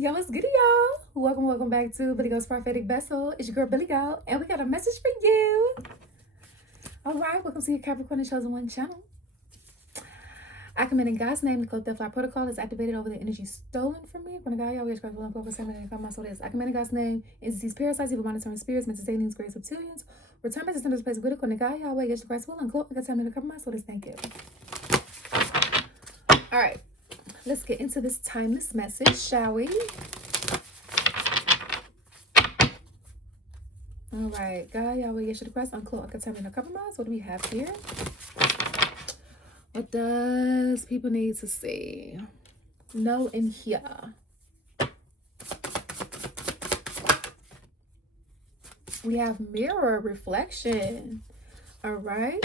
Yo, what's good, y'all? Welcome back to Billy Go's Prophetic Vessel. It's your girl, Billy Go, and we got a message for you. All right, welcome to your Capricorn and Chosen One channel. I command in God's name, the Code Fly Protocol is activated over the energy stolen from me. When God, y'all, we express one focus, and come my soul is. I command in God's name, entities, parasites, evil monitoring spirits, mental aliens, grace reptilians, return back to center place good according to God, y'all, against Christ will, and cloak, I got time to cover my soul is. Thank you. All right, let's get into this timeless message, shall we? All right, God, Yahweh, Yeshua Christ, uncloak, I got time to compromise. What do we have here? What does people need to see? Know and hear. We have mirror reflection. All right.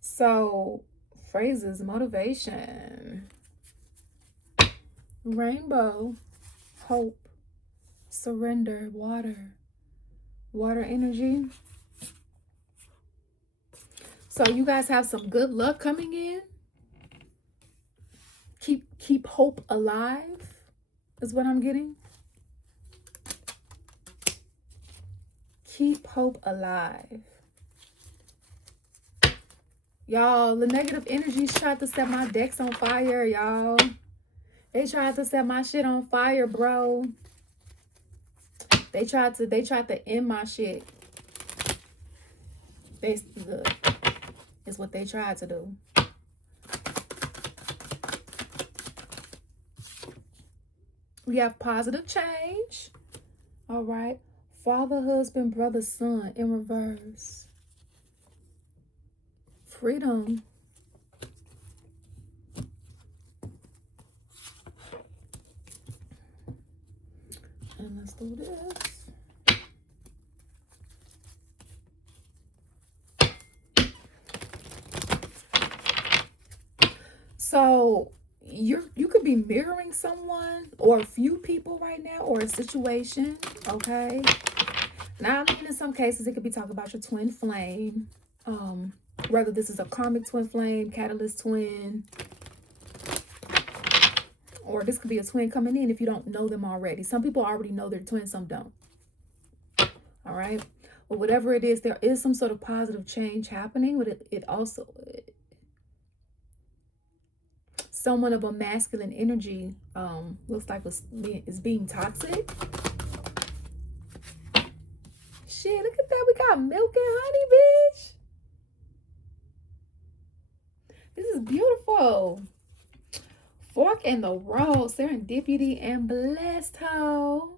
So, phrases, motivation, rainbow, hope, surrender, water energy. So you guys have some good luck coming in. Keep hope alive is what I'm getting. Keep hope alive. Y'all, the negative energies tried to set my decks on fire, y'all. They tried to set my shit on fire, bro. They tried to end my shit. Look, is what they tried to do. We have positive change. All right. Father, husband, brother, son in reverse. Freedom. And let's do this. So you could be mirroring someone or a few people right now, or a situation, okay? Now, in some cases, it could be talking about your twin flame. Whether this is a karmic twin flame, catalyst twin, or this could be a twin coming in if you don't know them already. Some people already know their twin, some don't. All right? But whatever it is, there is some sort of positive change happening. But it also... someone of a masculine energy looks like is being toxic. Shit, look at that. We got milk and honey, bitch. This is beautiful. Fork in the road, serendipity and blessed hoe.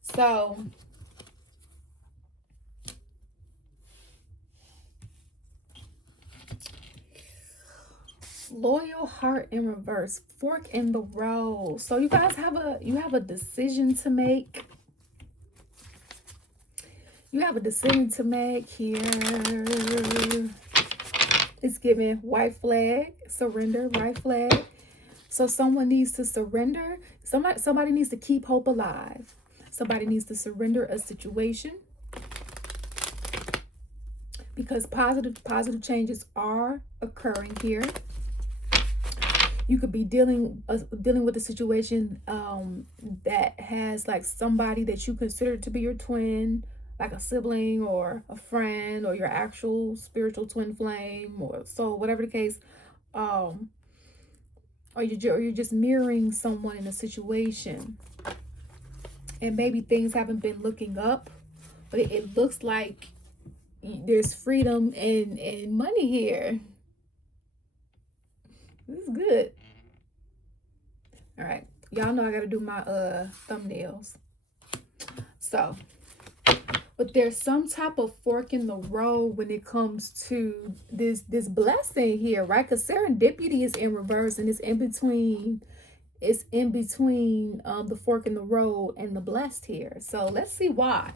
So loyal heart in reverse, fork in the road. So you guys have a decision to make. You have a decision to make here. It's giving white flag, surrender, white flag. So someone needs to surrender. Somebody needs to keep hope alive. Somebody needs to surrender a situation. Because positive changes are occurring here. You could be dealing with a situation that has like somebody that you consider to be your twin, like a sibling or a friend or your actual spiritual twin flame or soul, whatever the case. Or you're just mirroring someone in a situation, and maybe things haven't been looking up, but it looks like there's freedom and money here. This is good. All right, y'all know I gotta do my thumbnails. So, but there's some type of fork in the road when it comes to this blessing here, right? Because serendipity is in reverse, and it's in between. It's in between the fork in the road and the blessed here. So let's see why.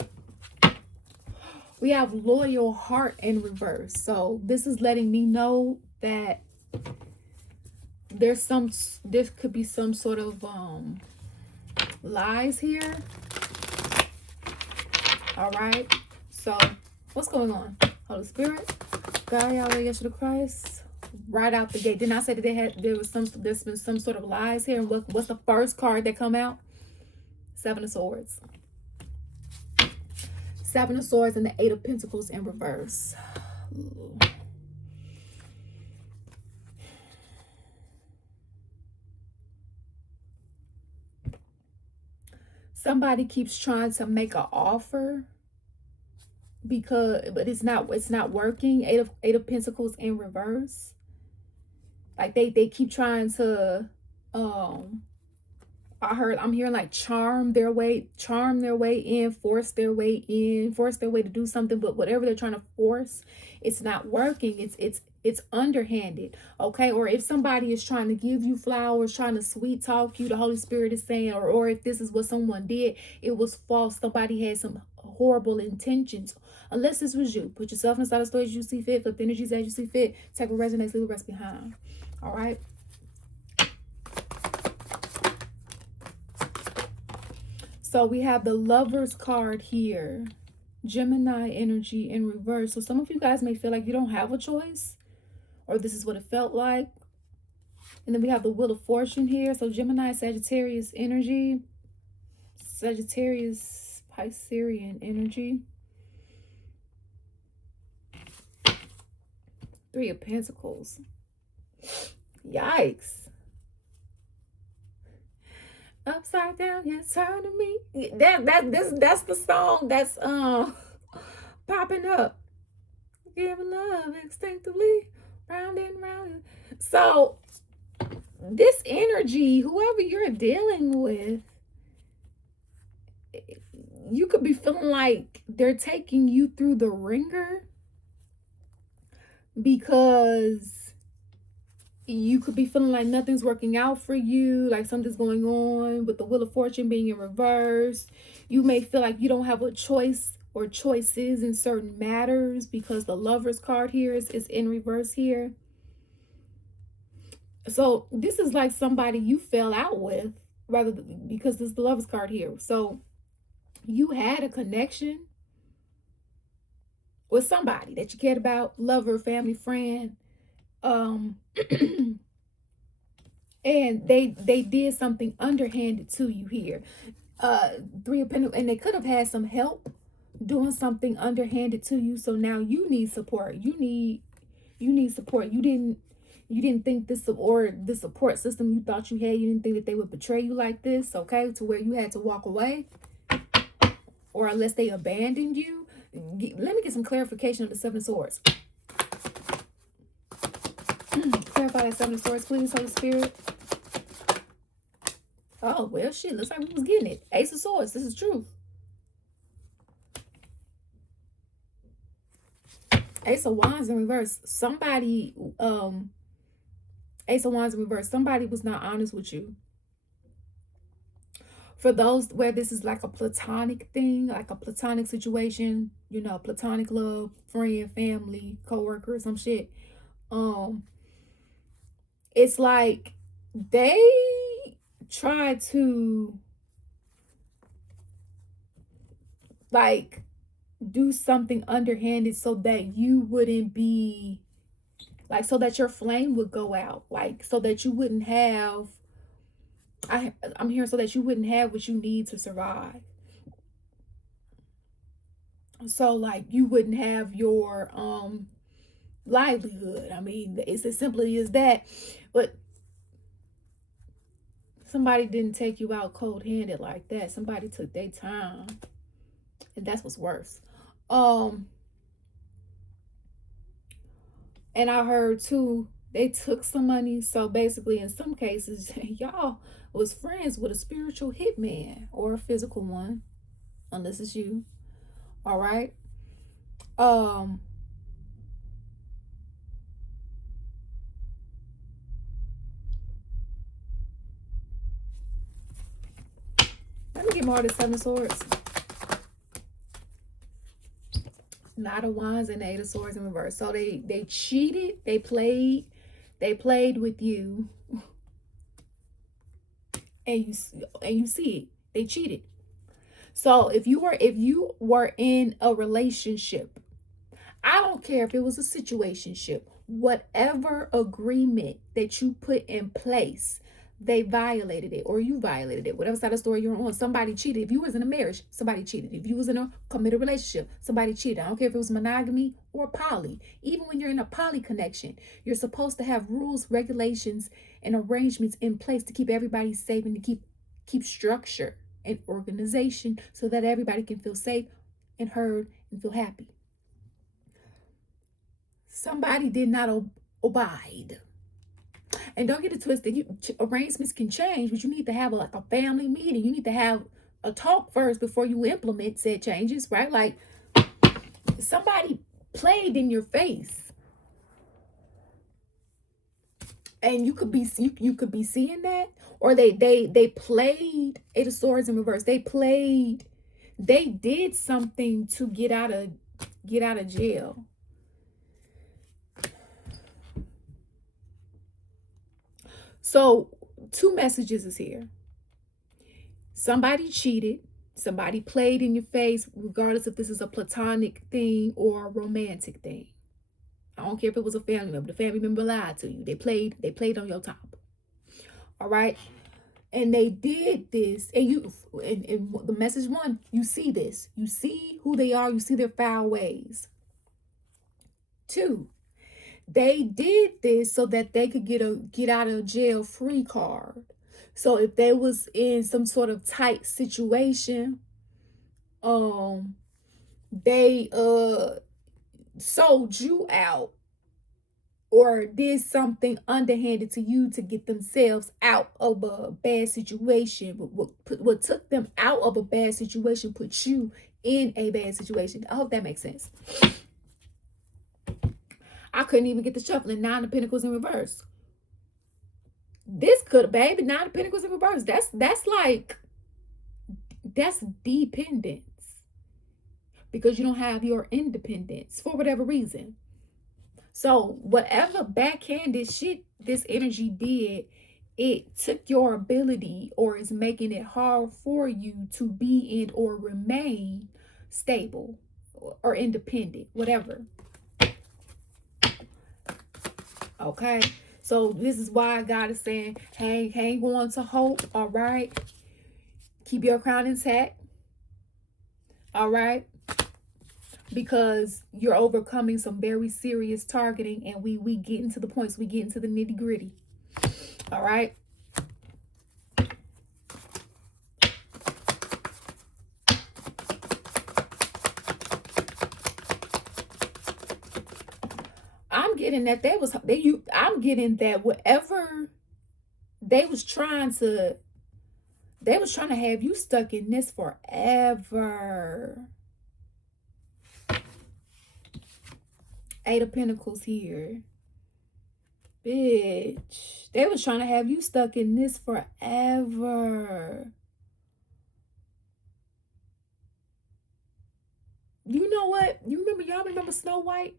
We have loyal heart in reverse. So this is letting me know that there could be some sort of lies here. All right. So what's going on? Holy Spirit, God, Yahweh, Yeshua Christ, right out the gate. Didn't I say that there's been some sort of lies here? And what's the first card that come out? Seven of Swords. Seven of Swords and the Eight of Pentacles in reverse. Ooh. Somebody keeps trying to make an offer but it's not working. Eight of Pentacles in reverse. Like they keep trying to I'm hearing like charm their way in, force their way to do something, but whatever they're trying to force, it's not working. It's underhanded, okay? Or if somebody is trying to give you flowers, trying to sweet talk you, the Holy Spirit is saying, or if this is what someone did, it was false. Somebody had some horrible intentions. Unless this was you, put yourself inside the story as you see fit, flip the energies as you see fit, take what resonates, leave the rest behind. All right. So we have the Lovers card here. Gemini energy in reverse. So some of you guys may feel like you don't have a choice, or this is what it felt like. And then we have the Wheel of Fortune here. So Gemini, Sagittarius energy. Sagittarius, Piscean energy. Three of Pentacles. Yikes. Upside down, you turn to me. That's the song that's popping up. Giving love instinctively, round and round. So this energy, whoever you're dealing with, you could be feeling like they're taking you through the ringer, because you could be feeling like nothing's working out for you, like something's going on with the Wheel of Fortune being in reverse. You may feel like you don't have a choice or choices in certain matters because the Lovers card here is in reverse here. So this is like somebody you fell out with, rather than, because this is the Lovers card here. So you had a connection with somebody that you cared about, lover, family, friend, and they did something underhanded to you here. Three of Pentacles, and they could have had some help doing something underhanded to you. So now you need support. You need support. You didn't think this, or the support system you thought you had, you didn't think that they would betray you like this, okay, to where you had to walk away, or unless they abandoned you. Let me get some clarification on the Seven of Swords. Clarify that Seven of Swords, please, Holy Spirit. Oh, well, shit, looks like we was getting it. Ace of Swords, this is truth. Ace of Wands in reverse. Somebody, Ace of Wands in reverse. Somebody was not honest with you. For those where this is like a platonic thing, like a platonic situation, you know, platonic love, friend, family, co-worker, some shit. It's like they try to like do something underhanded so that you wouldn't be like, so that your flame would go out, like so that you wouldn't have, I'm hearing, so that you wouldn't have what you need to survive. So like you wouldn't have your livelihood. I mean, it's as simply as that. But somebody didn't take you out cold-handed like that. Somebody took their time, and that's what's worse. And I heard too, they took some money. So basically, in some cases, y'all was friends with a spiritual hitman or a physical one, unless it's you. All right. Let me get more of the Seven of Swords. Knight of Wands and the Eight of Swords in reverse. So they cheated. They played with you, and you see it. They cheated. So if you were in a relationship, I don't care if it was a situationship, whatever agreement that you put in place, they violated it, or you violated it. Whatever side of the story you're on, somebody cheated. If you was in a marriage, somebody cheated. If you was in a committed relationship, somebody cheated. I don't care if it was monogamy or poly. Even when you're in a poly connection, you're supposed to have rules, regulations, and arrangements in place to keep everybody safe and to keep structure and organization so that everybody can feel safe and heard and feel happy. Somebody did not abide. And don't get it twisted. Arrangements can change, but you need to have like a family meeting. You need to have a talk first before you implement said changes, right? Like somebody played in your face, and you could be seeing that, or they played Eight of Swords in reverse. They did something to get out of jail. So 2 messages is here. Somebody cheated. Somebody played in your face, regardless if this is a platonic thing or a romantic thing. I don't care if it was a family member. The family member lied to you. They played on your top. All right. And they did this, and and the message 1, you see this. You see who they are. You see their foul ways. 2, they did this so that they could get out of jail free card. So if they was in some sort of tight situation, they sold you out or did something underhanded to you to get themselves out of a bad situation. What took them out of a bad situation put you in a bad situation. I hope that makes sense. I couldn't even get the shuffling. 9 of Pentacles in reverse. This could, baby, 9 of Pentacles in reverse. That's dependence. Because you don't have your independence for whatever reason. So whatever backhanded shit this energy did, it took your ability or is making it hard for you to be in or remain stable or independent, whatever. Okay, so this is why God is saying, hang on to hope, all right? Keep your crown intact, all right? Because you're overcoming some very serious targeting, and we get into the points, we get into the nitty gritty, all right? I'm getting that I'm getting that whatever they was trying to have you stuck in this forever. 8 of Pentacles here. Bitch. They was trying to have you stuck in this forever. You know what? Y'all remember Snow White?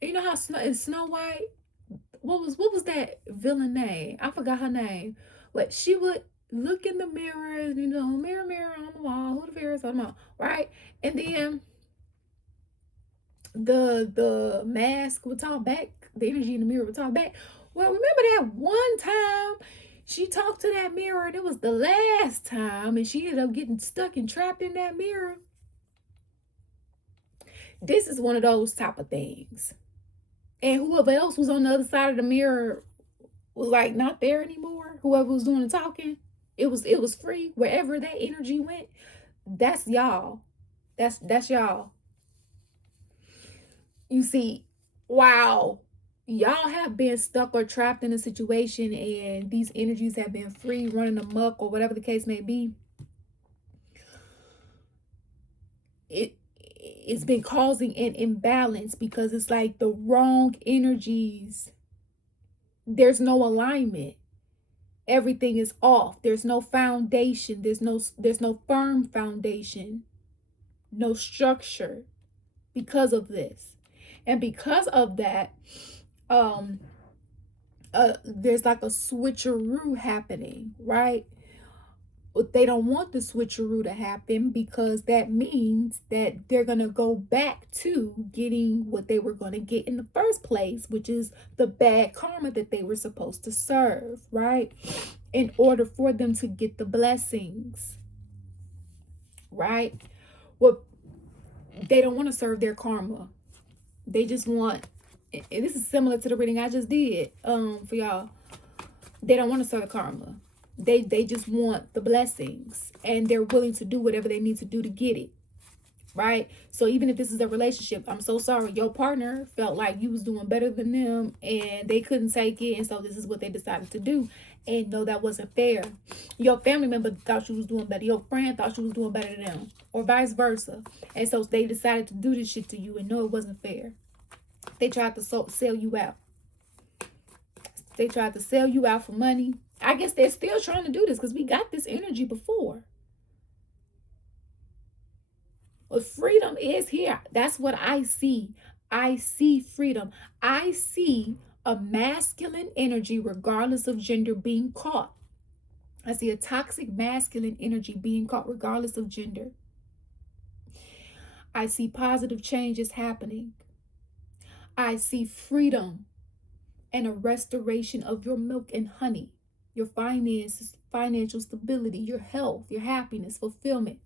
And you know how Snow White, what was that villain name? I forgot her name. But she would look in the mirror, mirror, mirror on the wall, who the fairies on the wall, right? And then the mask would talk back, the energy in the mirror would talk back. Well, remember that one time she talked to that mirror, and it was the last time, and she ended up getting stuck and trapped in that mirror. This is one of those type of things. And whoever else was on the other side of the mirror was like not there anymore. Whoever was doing the talking, it was free. Wherever that energy went, that's y'all. That's y'all. You see, wow, y'all have been stuck or trapped in a situation, and these energies have been free, running amok, or whatever the case may be. It's been causing an imbalance because it's like the wrong energies. There's no alignment. Everything is off. There's no foundation. There's no firm foundation. No structure because of this. And because of that, there's like a switcheroo happening, right? they don't want the switcheroo to happen, because that means that they're going to go back to getting what they were going to get in the first place, which is the bad karma that they were supposed to serve, right? In order for them to get the blessings, right? Well, they don't want to serve their karma. They just want, and this is similar to the reading I just did for y'all. They don't want to serve karma. They just want the blessings, and they're willing to do whatever they need to do to get it, right? So even if this is a relationship, I'm so sorry, your partner felt like you was doing better than them and they couldn't take it, and so this is what they decided to do. And no, that wasn't fair. Your family member thought you was doing better, your friend thought you was doing better than them, or vice versa, and so they decided to do this shit to you, and no, it wasn't fair. They tried to sell you out. They tried to sell you out for money. I guess they're still trying to do this, because we got this energy before. But freedom is here. That's what I see. I see freedom. I see a masculine energy, regardless of gender, being caught. I see a toxic masculine energy being caught, regardless of gender. I see positive changes happening. I see freedom and a restoration of your milk and honey, your finances, financial stability, your health, your happiness, fulfillment,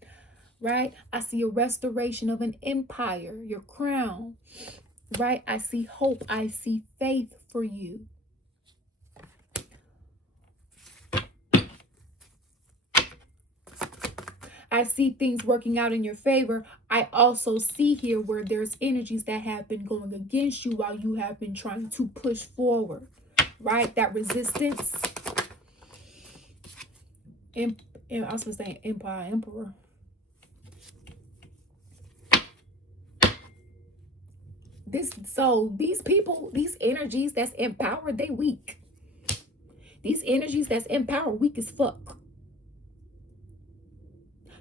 right? I see a restoration of an empire, your crown, right? I see hope. I see faith for you. I see things working out in your favor. I also see here where there's energies that have been going against you while you have been trying to push forward, right? That resistance. And I was going to say empire, emperor. So these people, these energies that's empowered, they weak. These energies that's empowered, weak as fuck.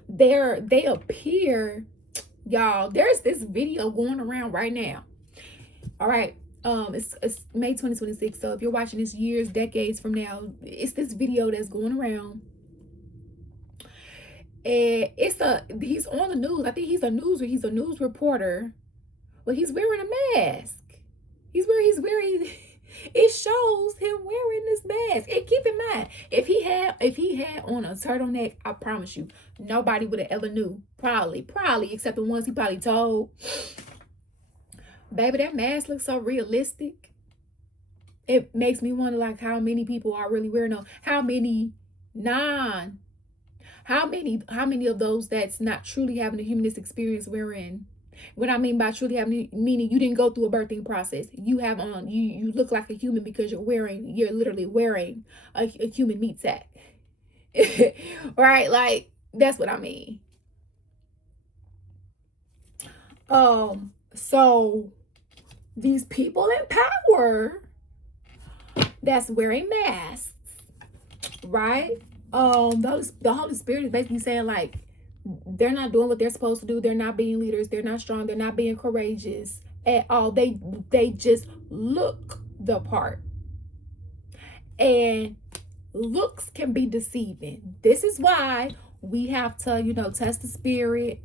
They appear, y'all, there's this video going around right now. All right. It's May 2026. So if you're watching this years, decades from now, it's this video that's going around. And he's on the news. I think he's a news reporter. But he's wearing a mask. He's wearing it shows him wearing this mask. And keep in mind, if he had on a turtleneck, I promise you, nobody would have ever knew. Probably, except the ones he probably told. Baby, that mask looks so realistic. It makes me wonder, like, how many people are really wearing them. How many of those that's not truly having a humanist experience wearing. What I mean by truly having, meaning you didn't go through a birthing process. You have on, you look like a human because you're literally wearing a human meat sack. Right? Like, that's what I mean. So these people in power that's wearing masks, right? The Holy Spirit is basically saying, like, they're not doing what they're supposed to do. They're not being leaders. They're not strong. They're not being courageous at all. They just look the part. And looks can be deceiving. This is why we have to, test the spirit,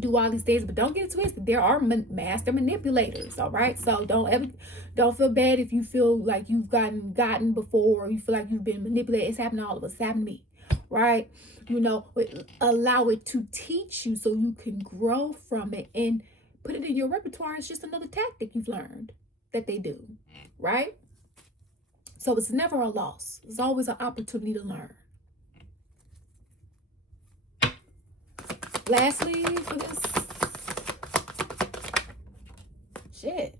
do all these things, but don't get it twisted. There are master manipulators, all right? So don't feel bad if you feel like you've gotten before, or you feel like you've been manipulated. It's happened to all of us. It's happened to me, right? Allow it to teach you so you can grow from it and put it in your repertoire. It's just another tactic you've learned that they do, right? So it's never a loss. It's always an opportunity to learn. Lastly, for this shit.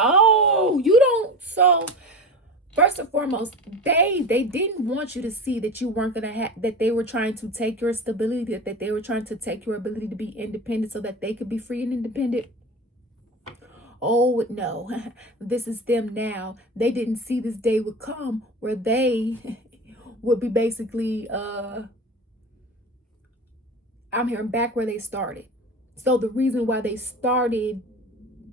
Oh, you don't. So first and foremost, they didn't want you to see that you weren't gonna have, that they were trying to take your stability, that they were trying to take your ability to be independent so that they could be free and independent. Oh no, this is them now. They didn't see this day would come where they would be basically I'm hearing back where they started. So the reason why they started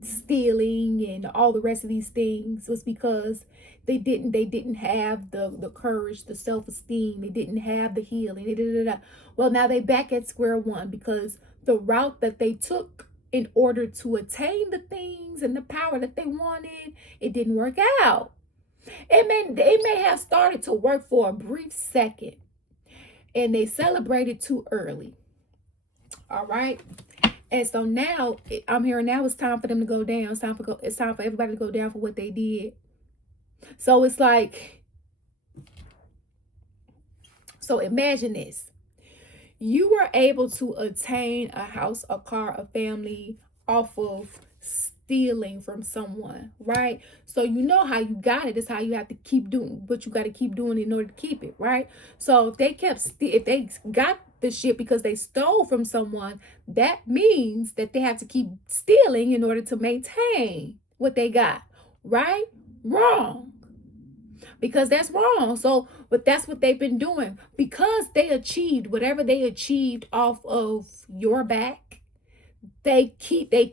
stealing and all the rest of these things was because they didn't have the courage, the self-esteem, they didn't have the healing. Well, now they back at square one because the route that they took in order to attain the things and the power that they wanted, it didn't work out. It may have started to work for a brief second, and they celebrated too early. All right. And so now I'm hearing now it's time for them to go down. It's time for everybody to go down for what they did. So it's like, so imagine this. You were able to attain a house, a car, a family off of stealing from someone, right? So you know how you got it. It's how you have to keep doing what you got to keep doing in order to keep it, right? So if they got the shit because they stole from someone, that means that they have to keep stealing in order to maintain what they got, right? Wrong. Because that's wrong. So, but that's what they've been doing because they achieved whatever they achieved off of your back. They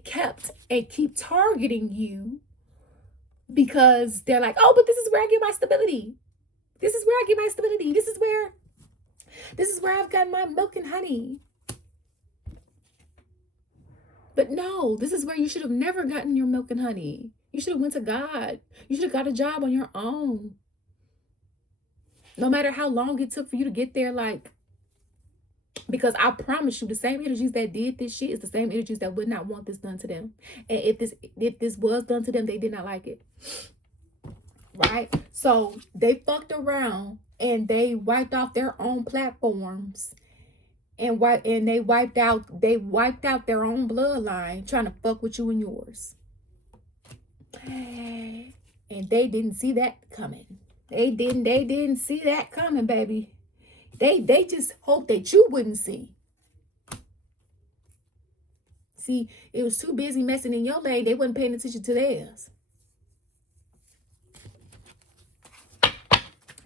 kept and keep targeting you because they're like, oh, but this is where I get my stability. This is where I get my stability. This is where I've got my milk and honey. But no, this is where you should have never gotten your milk and honey. You should have went to God. You should have got a job on your own. No matter how long it took for you to get there, like, because I promise you, the same energies that did this shit is the same energies that would not want this done to them. And if this was done to them, they did not like it. Right? So they fucked around and they wiped off their own platforms and they wiped out their own bloodline trying to fuck with you and yours. And they didn't see that coming. They didn't see that coming, baby. They just hoped that you wouldn't see. See, it was too busy messing in your lane. They wasn't paying attention to theirs.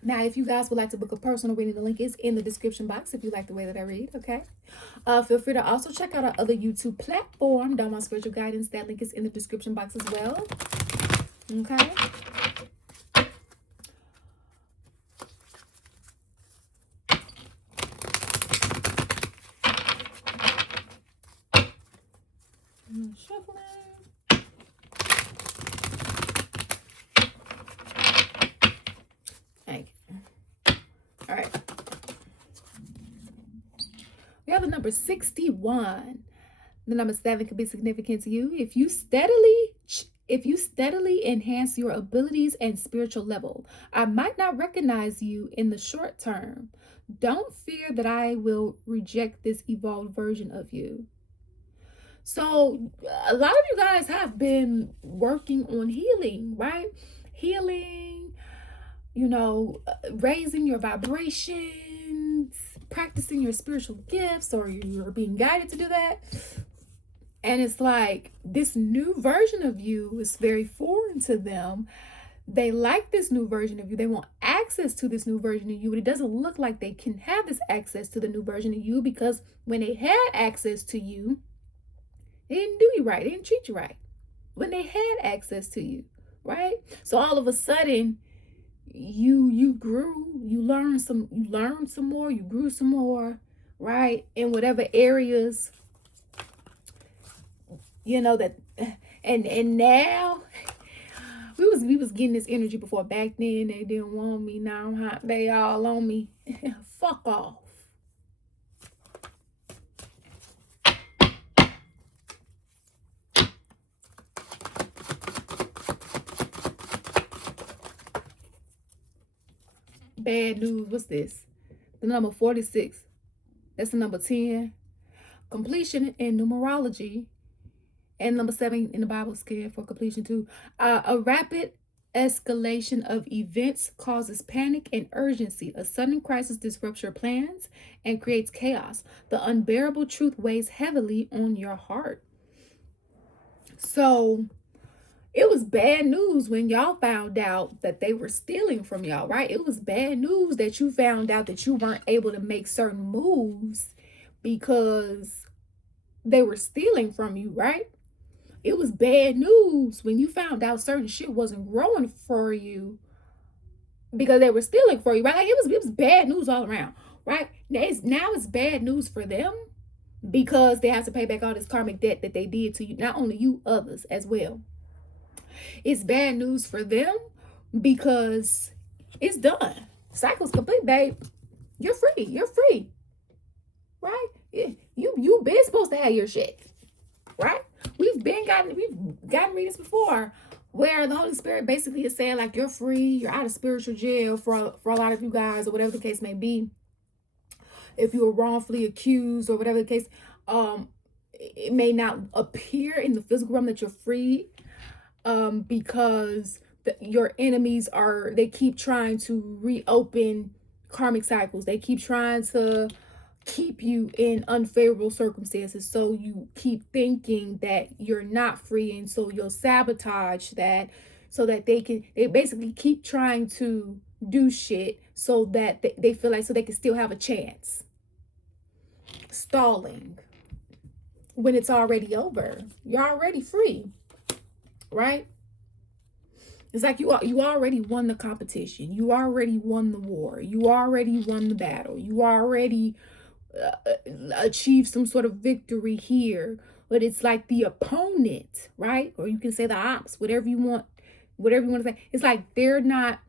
Now, if you guys would like to book a personal reading, the link is in the description box if you like the way that I read, okay? Feel free to also check out our other YouTube platform, Dharma Spiritual Guidance. That link is in the description box as well, okay? Shuffling. Thank you. All right. We have the number 61. The number 7 could be significant to you. If you steadily enhance your abilities and spiritual level, I might not recognize you in the short term. Don't fear that I will reject this evolved version of you. So a lot of you guys have been working on healing, right? Healing, raising your vibrations, practicing your spiritual gifts, or you're being guided to do that. And it's like this new version of you is very foreign to them. They like this new version of you. They want access to this new version of you, but it doesn't look like they can have this access to the new version of you because when they had access to you, they didn't do you right. They didn't treat you right when they had access to you, right? So all of a sudden, you grew, you learned some more, you grew some more, right? In whatever areas, that, and now we was getting this energy before. Back then they didn't want me. Now I'm hot. They all on me. Fuck off. Bad news. What's this? The number 46. That's the number 10. Completion in numerology. And number 7 in the Bible scale for completion too. A rapid escalation of events causes panic and urgency. A sudden crisis disrupts your plans and creates chaos. The unbearable truth weighs heavily on your heart. So it was bad news when y'all found out that they were stealing from y'all, right? It was bad news that you found out that you weren't able to make certain moves because they were stealing from you, right? it was bad news when you found out certain shit wasn't growing for you because they were stealing for you, right? Like it was bad news all around, right? Now it's bad news for them because they have to pay back all this karmic debt that they did to you, not only you, others as well. It's bad news for them because it's done. Cycle's complete, babe. You're free. You're free. Right? Yeah. You been supposed to have your shit. Right? We've gotten readings before where the Holy Spirit basically is saying like you're free, you're out of spiritual jail for a lot of you guys, or whatever the case may be. If you were wrongfully accused or whatever the case, it may not appear in the physical realm that you're free, because your enemies they keep trying to reopen karmic cycles. They keep trying to keep you in unfavorable circumstances, so you keep thinking that you're not free, and so you'll sabotage that so that they basically keep trying to do shit so that they feel like so they can still have a chance. Stalling when it's already over. You're already free, right? It's like you already won the competition. You already won the war. You already won the battle. You already achieved some sort of victory here. But it's like the opponent, right? Or you can say the ops, whatever you want to say. It's like they're not,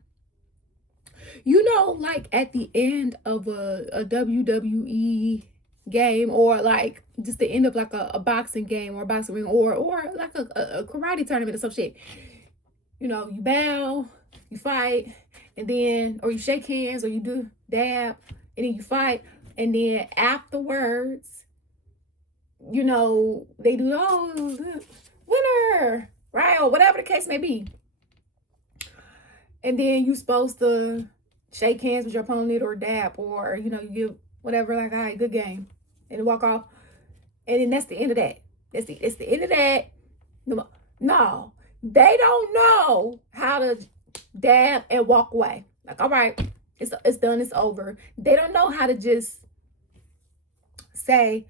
like at the end of a WWE game, or like just the end of like a boxing game or a boxing ring, or like a karate tournament or some shit. You bow, you fight, and then, or you shake hands, or you do dab, and then you fight, and then afterwards, they do, winner, right? Or whatever the case may be. And then you're supposed to shake hands with your opponent or dab, or, you give whatever, like, all right, good game, and walk off. And then that's the end of that. It's the end of that. No. They don't know how to dab and walk away. Like, all right, it's done, it's over. They don't know how to just say,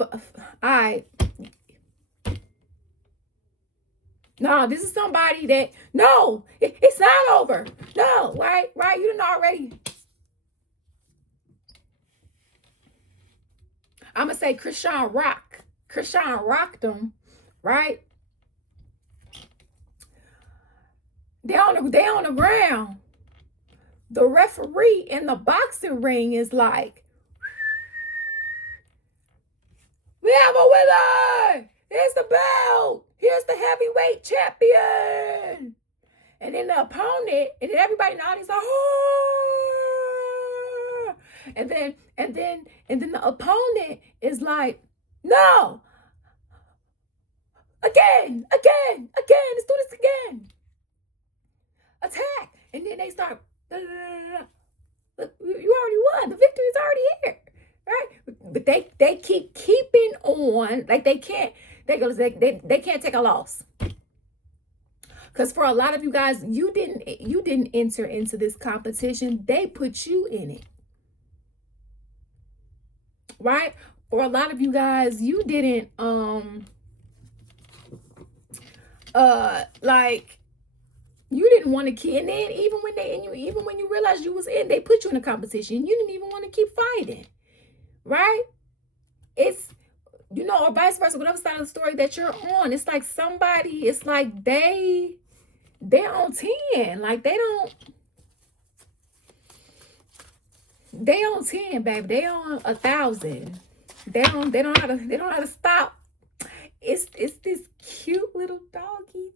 all right, no, this is somebody that, no, it's not over. No, right, you didn't already. I'm going to say Christian rocked them, right? They on the ground. The referee in the boxing ring is like, we have a winner. Here's the belt. Here's the heavyweight champion. And then the opponent, and then everybody in the audience like, oh. And then the opponent is like, no. Again. Let's do this again. Attack. And then they start, look, you already won. The victory is already here, right? But they keep keeping on, like they can't take a loss. Because for a lot of you guys, you didn't enter into this competition. They put you in it, right? For a lot of you guys, you didn't you didn't want to keep, and then even when you realized you was in, they put you in a competition. You didn't even want to keep fighting, right? It's, or vice versa, whatever side of the story that you're on. It's like somebody, it's like they're on 10, like they on 10, baby. They on 1,000. They don't know how to stop. It's this cute little doggy,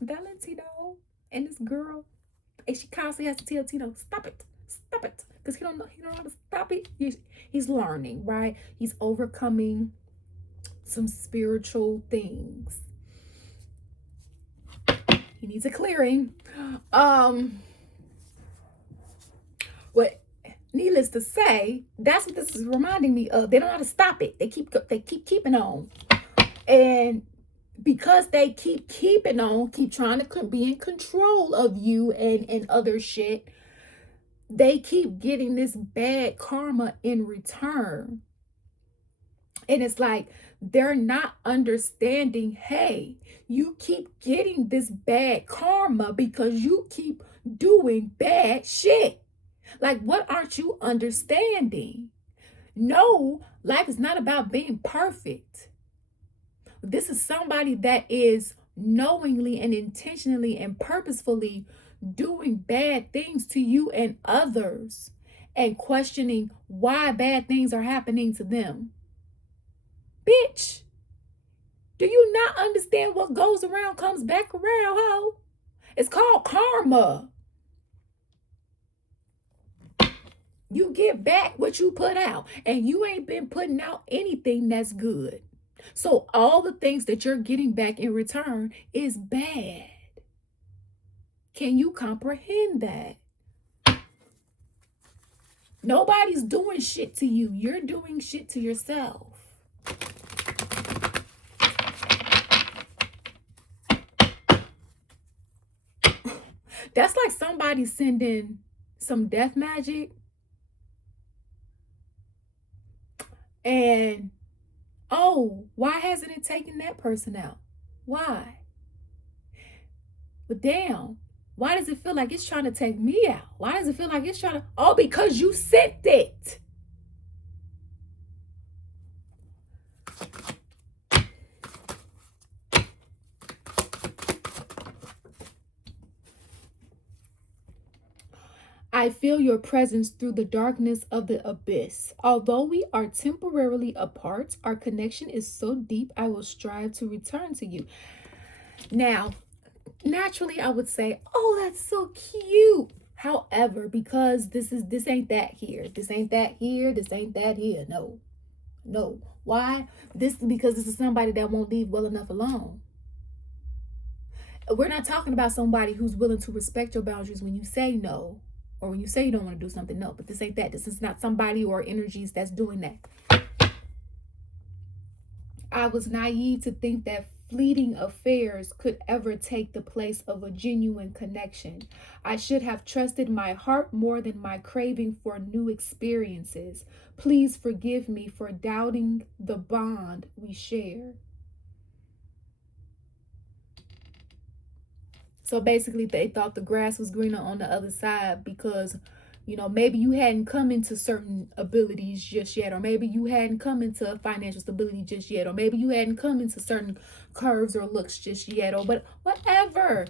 Valentino, and this girl, and she constantly has to tell Tino, stop it, because he don't know how to stop it. He's learning, right? He's overcoming some spiritual things. He needs a clearing. What? Needless to say, that's what this is reminding me of. They don't know how to stop it. They keep keeping on, and because they keep keeping on, keep trying to be in control of you and other shit, they keep getting this bad karma in return. And it's like they're not understanding, hey, you keep getting this bad karma because you keep doing bad shit. Like, what aren't you understanding? No, life is not about being perfect. This is somebody that is knowingly and intentionally and purposefully doing bad things to you and others and questioning why bad things are happening to them. Bitch, do you not understand what goes around comes back around, ho? It's called karma. You get back what you put out, and you ain't been putting out anything that's good. So all the things that you're getting back in return is bad. Can you comprehend that? Nobody's doing shit to you. You're doing shit to yourself. That's like somebody sending some death magic and, oh, why hasn't it taken that person out? Why? But damn, why does it feel like it's trying to take me out? Why does it feel like it's trying to, oh, because you sent it. I feel your presence through the darkness of the abyss. Although we are temporarily apart, our connection is so deep, I will strive to return to you. Now, naturally, I would say, oh, that's so cute. However, because this ain't that here. This ain't that here. This ain't that here. No. No. Why? Because this is somebody that won't leave well enough alone. We're not talking about somebody who's willing to respect your boundaries when you say no. Or when you say you don't want to do something, no, but this ain't that. This is not somebody or energies that's doing that. I was naive to think that fleeting affairs could ever take the place of a genuine connection. I should have trusted my heart more than my craving for new experiences. Please forgive me for doubting the bond we share. So basically, they thought the grass was greener on the other side because, you know, maybe you hadn't come into certain abilities just yet, or maybe you hadn't come into financial stability just yet, or maybe you hadn't come into certain curves or looks just yet, or but whatever.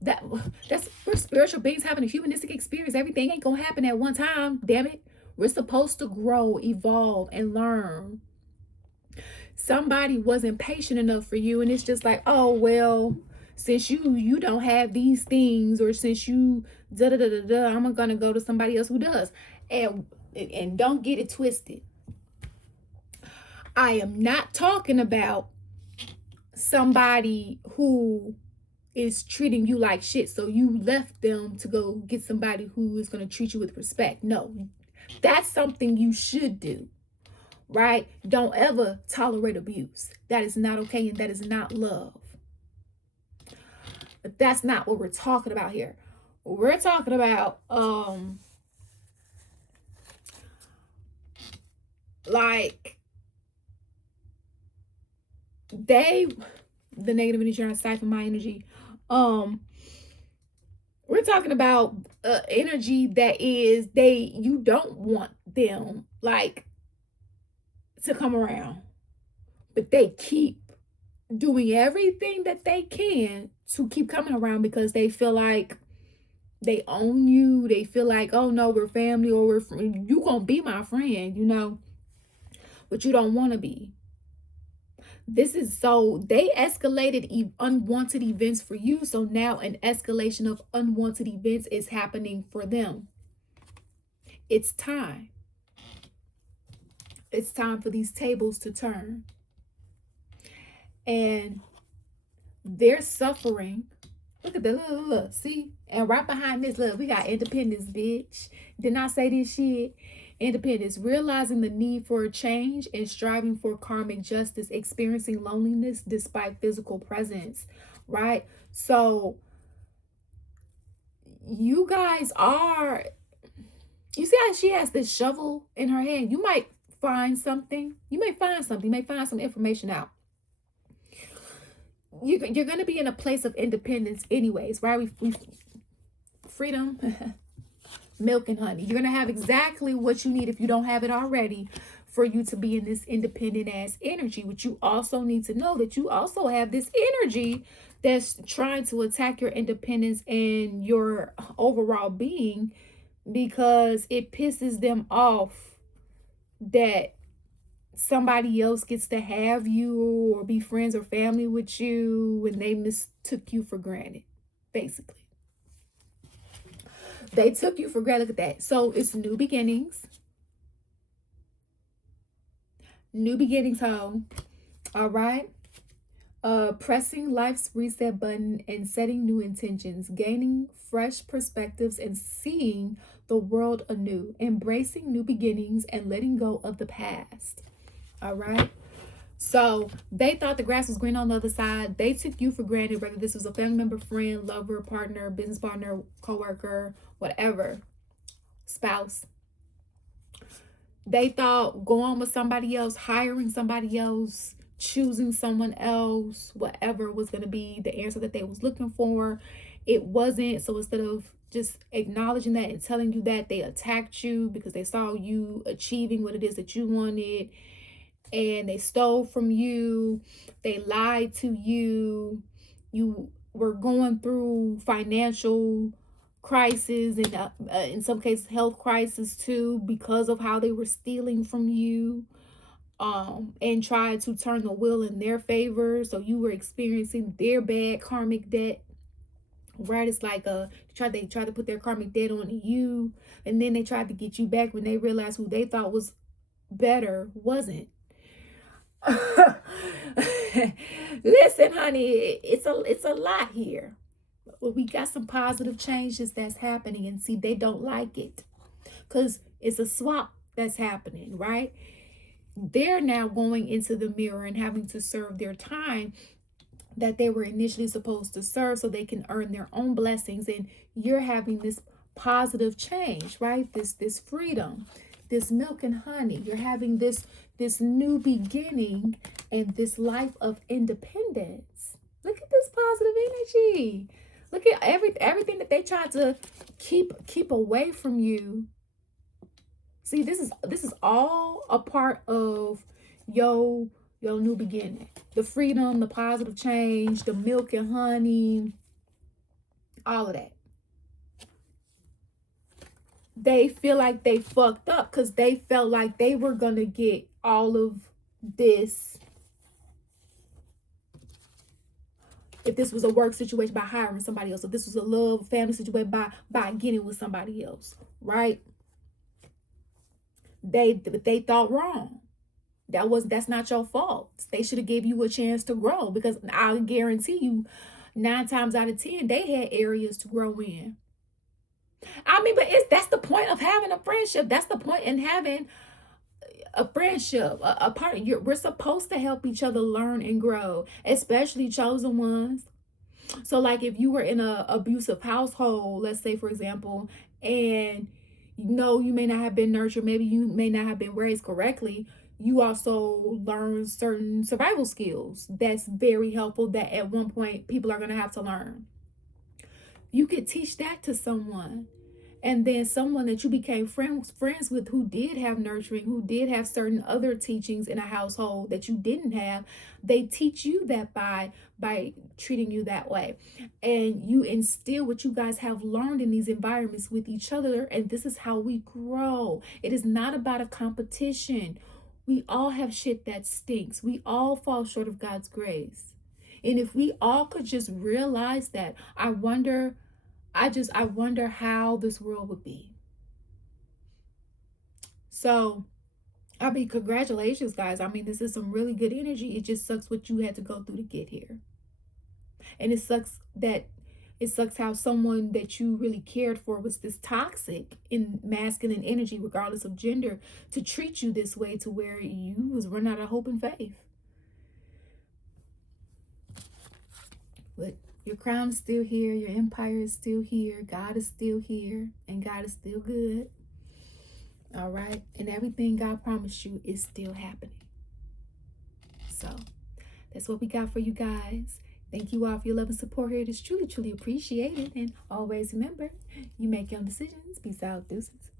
We're spiritual beings having a humanistic experience. Everything ain't gonna happen at one time. Damn it, we're supposed to grow, evolve, and learn. Somebody wasn't patient enough for you, and it's just like, oh well, since you don't have these things, or since you da da da da da, I'm gonna go to somebody else who does. And don't get it twisted. I am not talking about somebody who is treating you like shit, so you left them to go get somebody who is gonna treat you with respect. No, that's something you should do. Right? Don't ever tolerate abuse. That is not okay, and that is not love. But that's not what we're talking about here. We're talking about like the negative energy trying to siphon my energy. We're talking about energy that is you don't want them like to come around, but they keep doing everything that they can to keep coming around because they feel like they own you. They feel like, oh no, we're family, or you gonna be my friend, you know, but you don't want to be. This is so they escalated unwanted events for you, so now an escalation of unwanted events is happening for them. It's time. It's time for these tables to turn. And they're suffering. Look at the look, see? And right behind this, look, we got independence, bitch. Didn't I say this shit? Independence, realizing the need for a change and striving for karmic justice, experiencing loneliness despite physical presence, right? So you guys are, you see how she has this shovel in her hand? You might find something. You may find something. You may find some information out. You're going to be in a place of independence anyways, right? We freedom, milk and honey. You're going to have exactly what you need if you don't have it already for you to be in this independent ass energy. But you also need to know that you also have this energy that's trying to attack your independence and your overall being, because it pisses them off that somebody else gets to have you or be friends or family with you when they mistook you for granted. Basically, they took you for granted. Look at that. So it's new beginnings. New beginnings, home. All right. Pressing life's reset button and setting new intentions, gaining fresh perspectives and seeing the world anew, embracing new beginnings and letting go of the past. All right. So they thought the grass was green on the other side. They took you for granted, whether this was a family member, friend, lover, partner, business partner, coworker, whatever, spouse. They thought going with somebody else, hiring somebody else, choosing someone else, whatever was going to be the answer that they was looking for. It wasn't. So instead of just acknowledging that and telling you that, they attacked you because they saw you achieving what it is that you wanted, and they stole from you. They lied to you. You were going through financial crisis and in some cases health crisis too, because of how they were stealing from you, and tried to turn the wheel in their favor. So you were experiencing their bad karmic debt, right? It's like they tried to put their karmic debt on you, and then they tried to get you back when they realized who they thought was better wasn't. Listen, honey, it's a lot here. But we got some positive changes that's happening, and see, they don't like it because it's a swap that's happening, right? They're now going into the mirror and having to serve their time that they were initially supposed to serve so they can earn their own blessings. And you're having this positive change, right? This freedom, this milk and honey. You're having this new beginning and this life of independence. Look at this positive energy. Look at everything that they tried to keep away from you. See, this is all a part of your new beginning. The freedom, the positive change, the milk and honey, all of that. They feel like they fucked up because they felt like they were going to get all of this if this was a work situation by hiring somebody else. If this was a love family situation by getting with somebody else, right? They thought wrong. That's not your fault. They should have gave you a chance to grow, because I guarantee you 9 times out of 10 they had areas to grow in. I mean, but that's the point of having a friendship. That's the point in having a friendship, a partner. We're supposed to help each other learn and grow, especially chosen ones. So like if you were in a abusive household, let's say for example, and you may not have been nurtured, maybe you may not have been raised correctly, you also learn certain survival skills that's very helpful that at one point people are going to have to learn. You could teach that to someone. And then someone that you became friends with who did have nurturing, who did have certain other teachings in a household that you didn't have, they teach you that by treating you that way. And you instill what you guys have learned in these environments with each other. And this is how we grow. It is not about a competition. We all have shit that stinks. We all fall short of God's grace. And if we all could just realize that, I wonder how this world would be. So, I mean, congratulations, guys. I mean, this is some really good energy. It just sucks what you had to go through to get here. And it sucks how someone that you really cared for was this toxic in masculine energy, regardless of gender, to treat you this way, to where you was run out of hope and faith. But your crown is still here. Your empire is still here. God is still here. And God is still good. All All right. And everything God promised you is still happening. So that's what we got for you guys. Thank you all for your love and support here. It is truly, truly appreciated. And always remember, you make your own decisions. Peace out. Deuces.